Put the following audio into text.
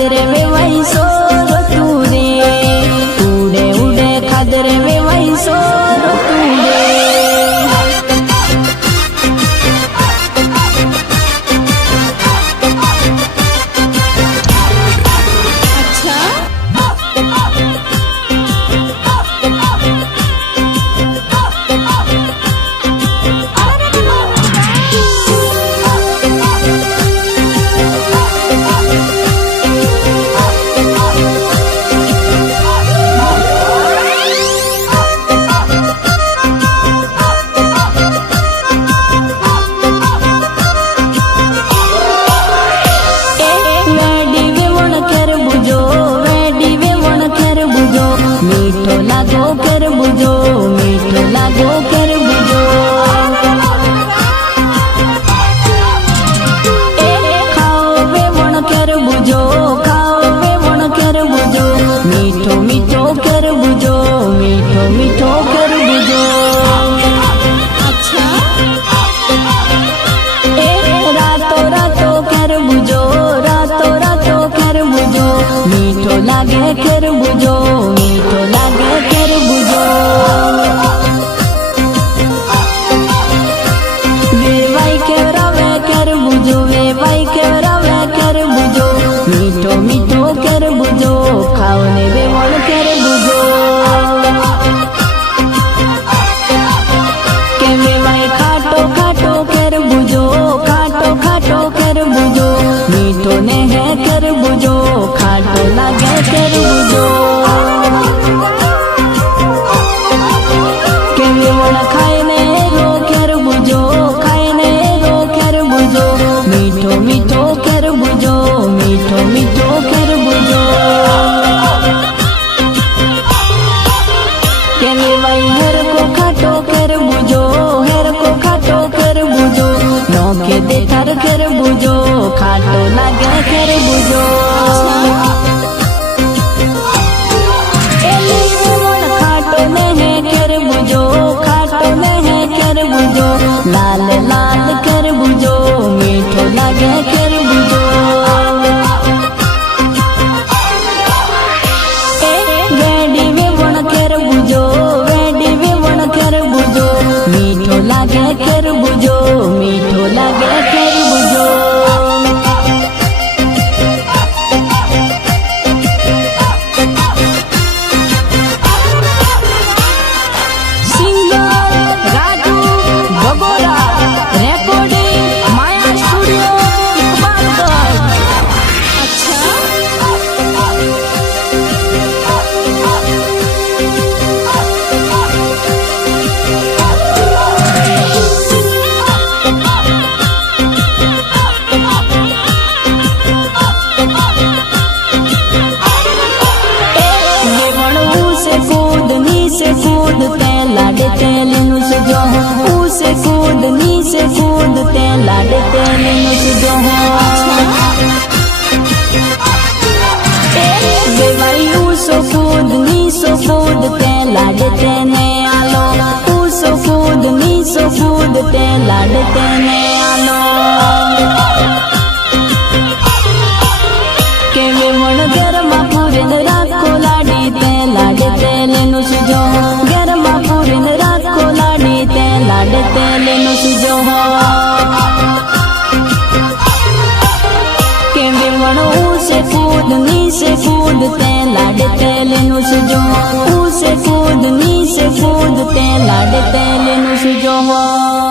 Did it મીઠો લાગો કરબુજો મીઠો લાગો કરબુજો મીઠો મીઠો કરબુજો મીઠો મીઠો કરબુજો લાગે કરવું કરવું દો કેવી ઓળખ બુજો ખાઈને રો ખેર બુજો મીઠો મીઠો ખેર બુજો મીઠો મીઠો ખેર બુજો કેવી ભાઈ હર બુજો હર કો બુજો નો કે દેખાર ખેર ખાટો લાગે ખેર બુજો સુજો ઉસે કૂદ નીસે કૂદ તે લાડે તેને નો સુજો દેવાઈ ઉસો કૂદ નીસો કૂદ તે લાડે તેને આલો ઉસો કૂદ નીસો કૂદ તે લાડે તેને આલો કૂદ નીસે કૂદ તે લાડ તેલનું સુજો ઉસે કૂદ નીસે કૂદ તે લાડ તેલનું સુજો